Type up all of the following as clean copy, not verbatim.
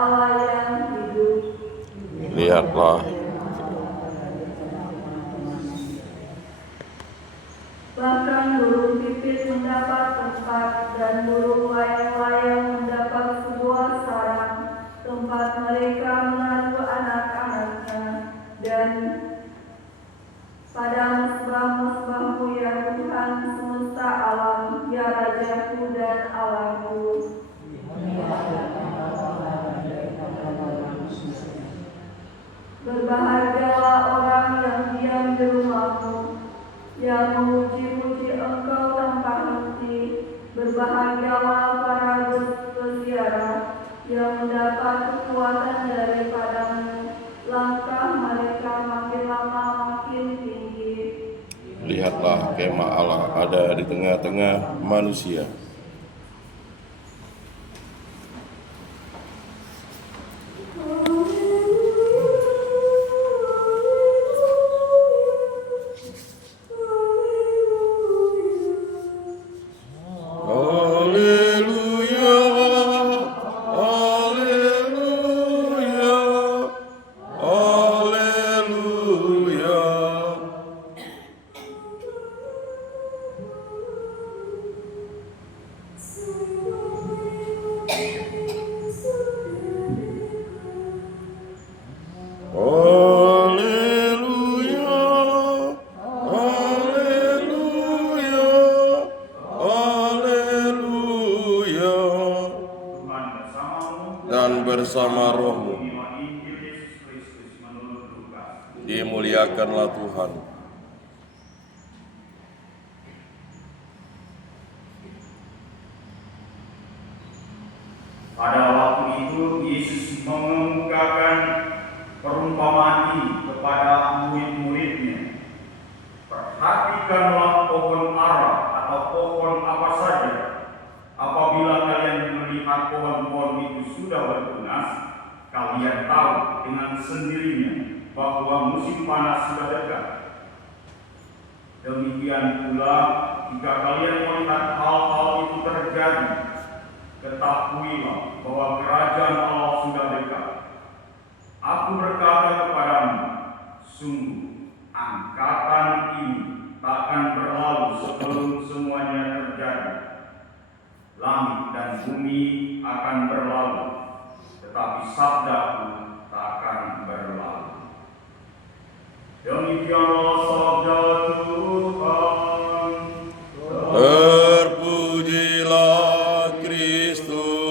Allah yang hidup. Lihatlah, bahkan burung pipit mendapat tempat dan burung layang-layang mendapat sebuah sarang, tempat mereka menaruh anak-anaknya. Dan pada mesbah-mesbahmu ya Tuhan semesta alam, ya Rajaku dan Allahku. Berbahagialah orang yang diam di rumahmu, yang memuji-muji Engkau tanpa henti. Berbahagialah para peziarah yang mendapat kekuatan daripadamu. Langkah mereka makin lama makin tinggi. lihatlah kemah Allah ada di tengah-tengah manusia. Haleluya, haleluya, haleluya. Haleluya, haleluya, haleluya. Dan bersama rohmu, dimuliakanlah Tuhan. Pada waktu itu Yesus mengemukakan perumpamaan ini kepada murid-muridnya. Perhatikanlah pohon ara atau pohon apa saja. Apabila kalian melihat pohon-pohon itu sudah bertunas, kalian tahu dengan sendirinya bahwa musim panas sudah dekat. Demikian pula, jika kalian melihat hal-hal itu terjadi, ketahuilah bahwa kerajaan Allah sudah dekat. Aku berkata kepadamu, sungguh angkatan ini takkan berlalu sebelum semuanya terjadi. Langit dan bumi akan berlalu, tetapi sabdaku takkan berlalu. Demikianlah sabda Tuhan. Terpujilah Kristus.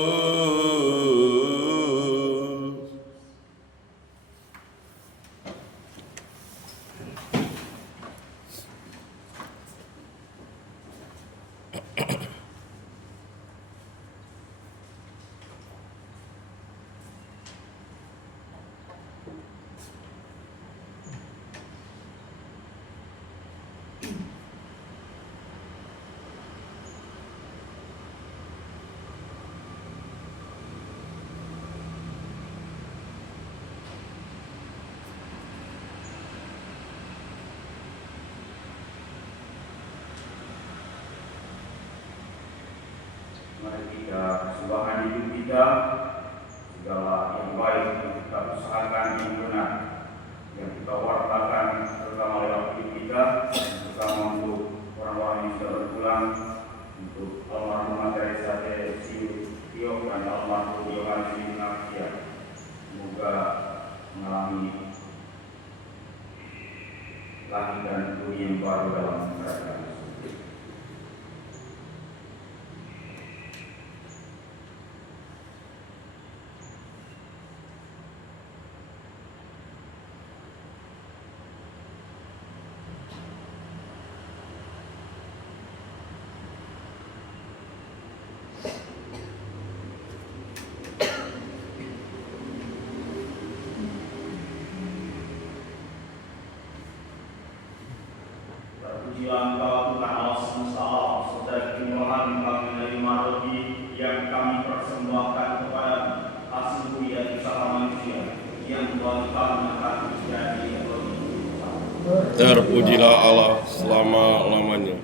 Mari kita persembahan hidup kita, segala yang baik yang kita usahakan yang benar, yang kita wartakan terutama lewat hidup kita, terutama untuk orang-orang yang sudah berpulang, untuk almarhum Teresa Tio dan almarhum Yohanes Ignatia. Semoga mengalami langit dan bumi yang baru dalam kerajaan. Terpujilah Engkau Tuhan Allah semesta alam, serta kemurahan kami menerima roti yang kami persembahkan kepadamu, hasil budi usaha manusia yang Tuhan kami akan menjadi roti. Terpujilah Allah selama-lamanya.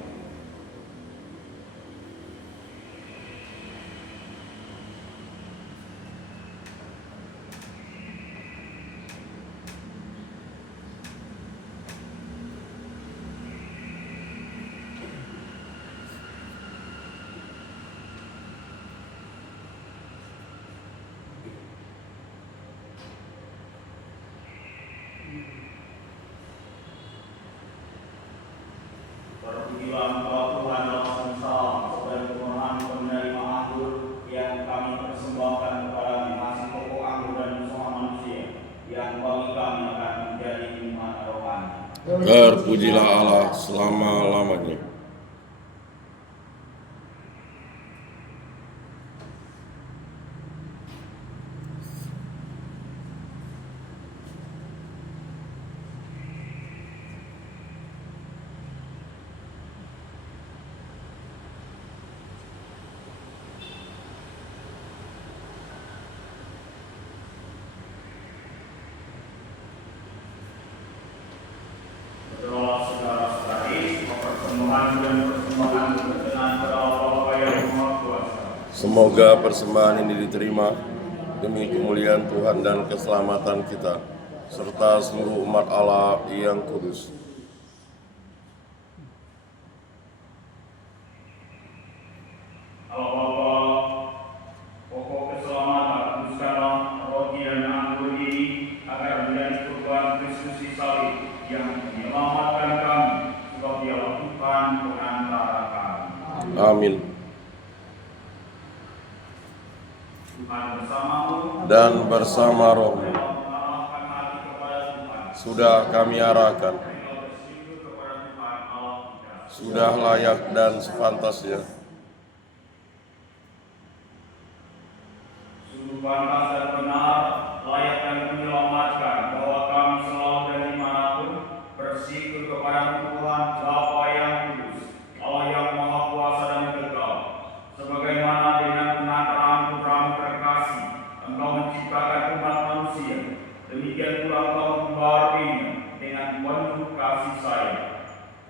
Terpujilah Engkau Tuhan dalam salam saudara pemohon penerima anggur yang kami persembahkan kepada masing pokok anggur dan usaha manusia yang bagi kami akan menjadi minuman rohani. Terpujilah Allah selama-lamanya. Semoga persembahan ini diterima demi kemuliaan Tuhan dan keselamatan kita, serta seluruh umat Allah yang kudus. Allah Bapa, pokok keselamatan, kuduskanlah roti dan anggur ini agar menjadi kurban Kristus di salib yang menyelamatkan kami, sebab Dialah Tuhan pengantara kami. Amin. Tuhan bersamamu Dan bersama rohmu mengarahkan hati kepada Tuhan. sudah kami arahkan, Marilah bersujud kepada Tuhan Allah kita. sudah layak dan sepantasnya. Sungguh pantas dan benar, layak dan menyelamatkan bahwa kami selalu dan dimanapun bersyukur kepada Tuhan Bapa yang kudus, Allah yang maha kuasa dan kekal. Sebagaimana dengan penataran Putra-Mu terkasih, Engkau menciptakan umat manusia, demikian pula Engkau membarinya dengan penuh kasih sayang.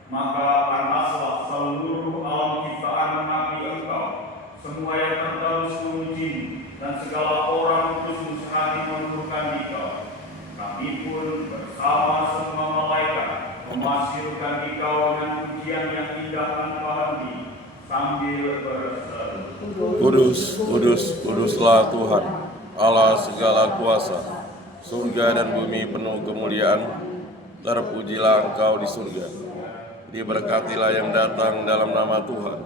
Maka pantaslah seluruh alam ciptaan mengabdi Engkau, semua yang tertarus memuji dan segala orang khusus hati menurunkan Dikau. Kami pun bersama semua malaikat memasyurkan Dikau dengan pujian yang indah tanpa henti sambil berseru. Kudus, kudus, kuduslah Tuhan, Allah segala kuasa. Surga dan bumi penuh kemuliaan. Terpujilah Engkau di surga. Diberkatilah yang datang dalam nama Tuhan.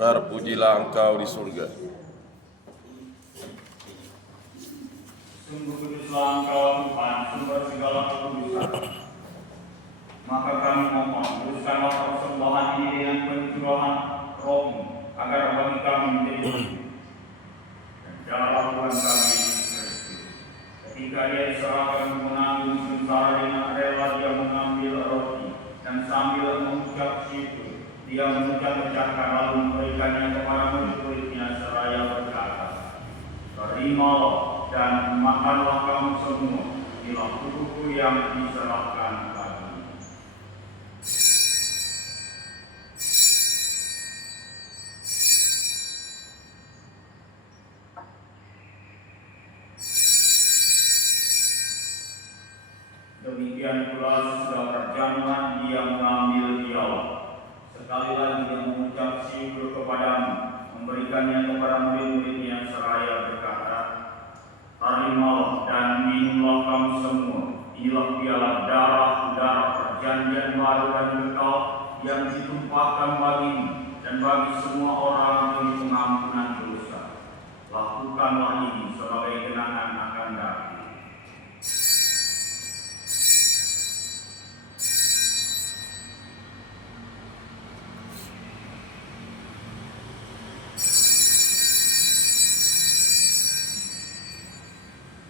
Terpujilah Engkau di surga. Sungguh kuduslah Engkau Tuhan, sumber segala kekudusan. Maka kami mohon, kuduskanlah persembahan ini dengan pencurahan Roh-Mu, agar bagi kami menjadi hidup. Dan darah Tuhan kami Yesus Kristus, ketika Dia diserahkan menanggung sengsara dengan rela, Dia mengambil roti dan sambil mengucap syukur, Dia memecah-mecahkan lalu memberikannya kepada murid-muridnya seraya berkata, "Terimalah dan makanlah kamu semua, inilah tubuhku yang diserahkan bagi." Demikian pula sesudah perjamuan Dia mengambil dialog. Sekali lagi Dia mengucap syukur kepadamu, memberikannya kepada murid-muridnya seraya berkata, "Terimalah dan minumlah kamu semua, inilah piala darah perjanjian baru dan kekal yang ditumpahkan bagimu dan bagi semua orang demi pengampunan dosa. Lakukanlah ini sebagai kenangan akan datang."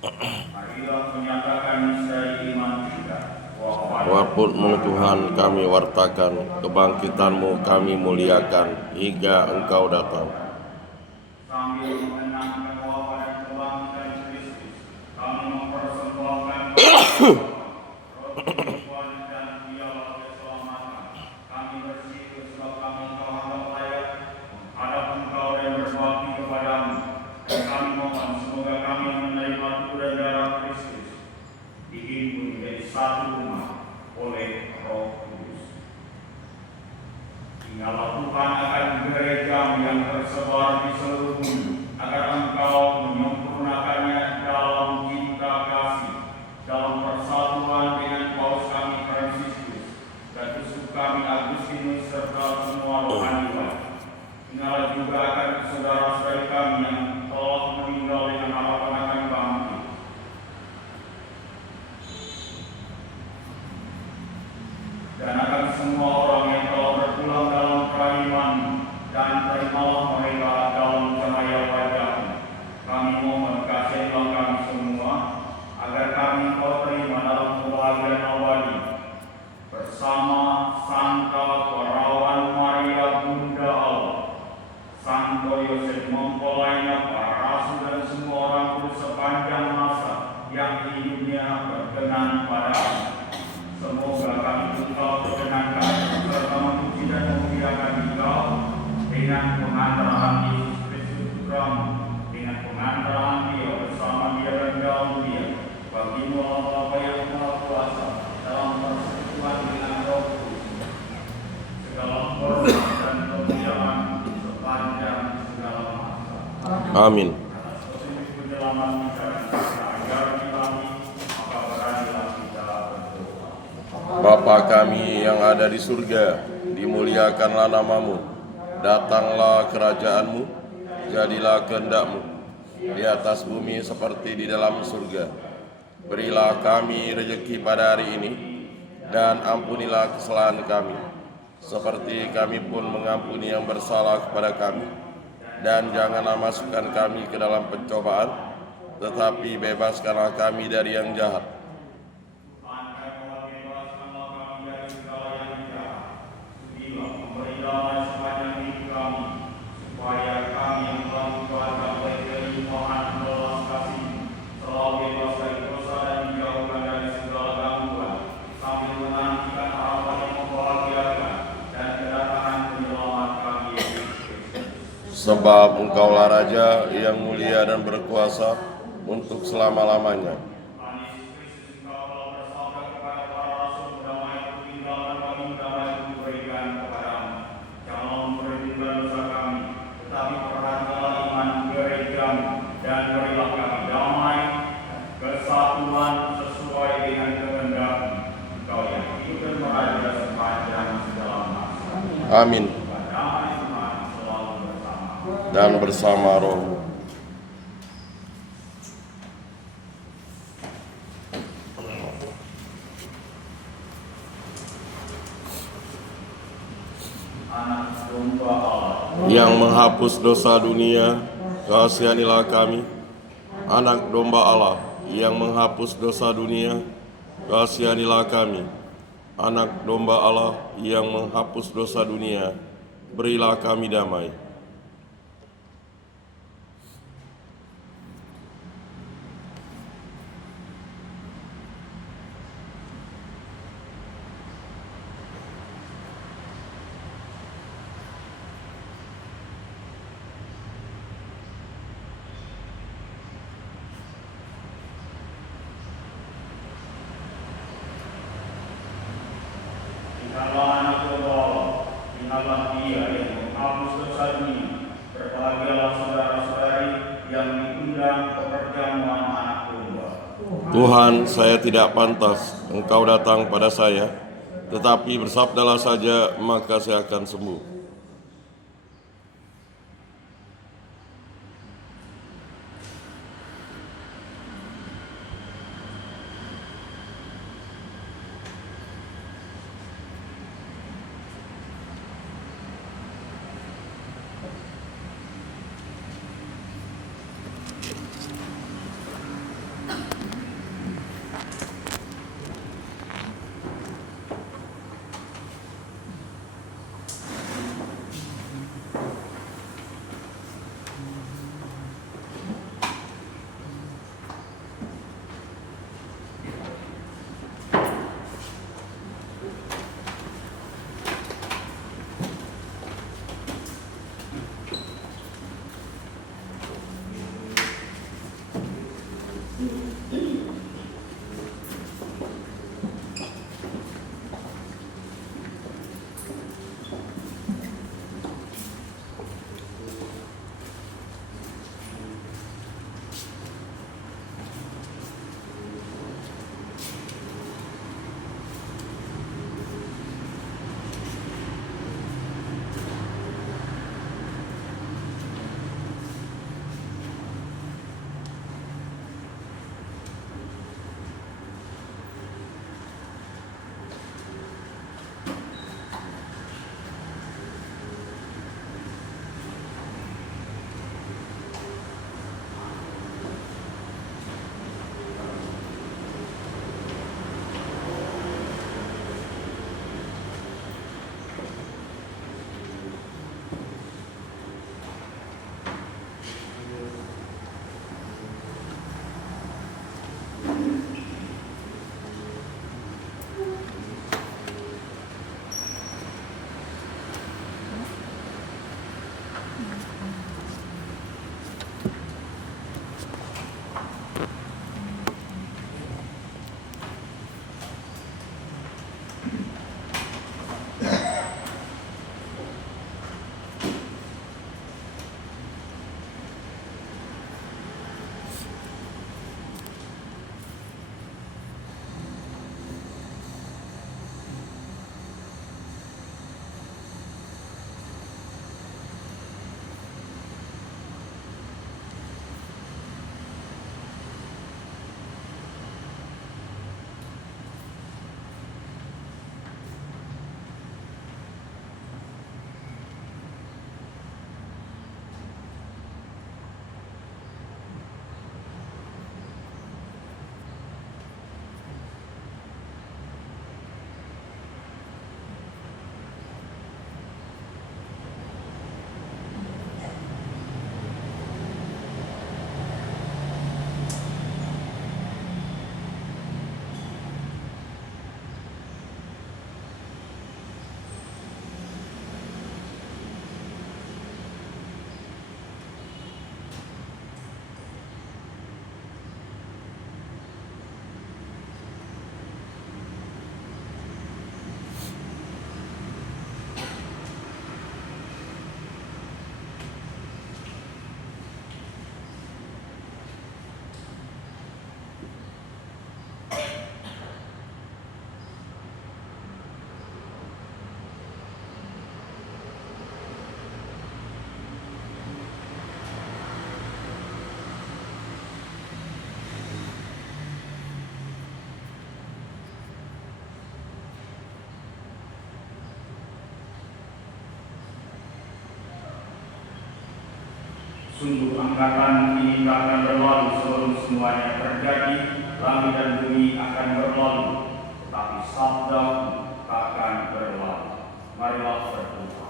Marilah menyatakan misteri iman kita. Walaupun Tuhan kami wartakan, kebangkitan-Mu kami muliakan hingga Engkau datang. Sambil mengenang kewafatan dan kebangkitan Kristus, kami mempersembahkan roti Tuhan dan dialah keselamatan. Kami bersyukur sebab kami Engkau anggap layak menghadap Engkau dan berbakti kepadamu. Dan kami mohon semoga kami menerima tubuh dan darah Kristus dihimpun menjadi satu umat oleh Roh Kudus. Tinggallah Tuhan akan gereja yang tersebar di seluruh bumi, agar Engkau menyempurnakannya dalam cinta kasih, dalam persatuan dengan Paus kami Fransiskus, dan uskup kami Agustinus serta yang di dunia berkenan padamu. Semoga kami Engkau perkenankan serta memuji dan memuliakan Engkau dengan pengantaran Yesus Kristus Putramu, dengan pengantaran Dia bersama Dia dan dalam Dia. Bagimu Allah Bapa yang Maha Kuasa dalam persekutuan dengan Roh Kudus. Segala hormat dan kemuliaan sepanjang segala masa. Amin. Atas petunjuk penyelamat kita dan agar kami maka beranilah kita berdoa. Bapa kami yang ada di surga, dimuliakanlah namamu. Datanglah kerajaanmu, jadilah kehendak-Mu di atas bumi seperti di dalam surga. Berilah kami rezeki pada hari ini, dan ampunilah kesalahan kami, seperti kami pun mengampuni yang bersalah kepada kami. Dan janganlah masukkan kami ke dalam pencobaan, tetapi bebaskanlah kami dari yang jahat. Sebab Engkaulah Raja yang mulia dan berkuasa untuk selama-lamanya. Dan berilah kami damai, kesatuan sesuai dengan kehendak-Mu. Engkau yang hidup dan meraja sepanjang segala masa. Amin. Damai Tuhan selalu bersama. Dan bersama roh. Anak domba Allah, Yang menghapus dosa dunia, kasihanilah kami. Anak domba Allah yang menghapus dosa dunia, kasihanilah kami. Anak domba Allah yang menghapus dosa dunia, berilah kami damai. Ingatlah anak domba Allah, ingatlah Dia yang menghapus dosa dunia. Berbahagialah saudara-saudari yang diundang ke perjamuan anak domba. Tuhan, saya tidak pantas Engkau datang pada saya, tetapi bersabdalah saja, maka saya akan sembuh. Sungguh angkatan ini tak akan berlalu sebelum semuanya terjadi. Langit dan bumi akan berlalu, tetapi sabda tak akan berlalu. Marilah berdoa.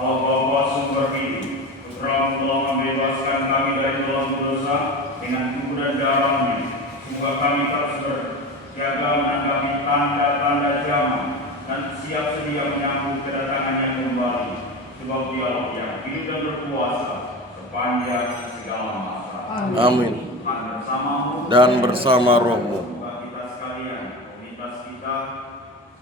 Allah Bapa sumber hidup, Putra-Mu telah membebaskan kami dari dalam dosa dengan tubuh dan darah-Nya. Semoga kami terus berjaga menanggapi tanda-tanda zaman dan siap sedia menyambut kedatangan-Nya kembali. Sebab Dialah yang hidup dan berkuasa sepanjang segala masa. Amin. Tuhan bersamamu Dan bersama rohmu. Semoga kita sekalian, komunitas kita,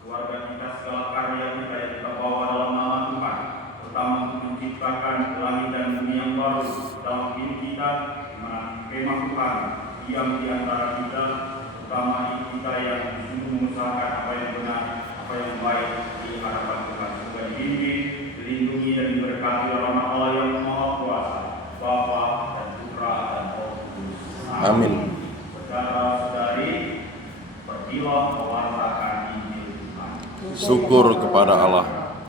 keluarga kita, segala karya kita yang kita bawa dalam nama Tuhan, terutama untuk menciptakan langit dan bumi yang baru dalam hidup kita, di mana kemah Tuhan diam di antara kita, terutama kita yang sungguh mengusahakan apa yang benar, apa yang baik di hadapan Tuhan. Semoga dibimbing, dilindungi dan diberkati oleh Allah yang Maha Kuasa, Bapa dan Putra dan Roh Kudus. Amin. Saudara-saudari, pergilah mewartakan Injil Tuhan. Syukur kepada Allah.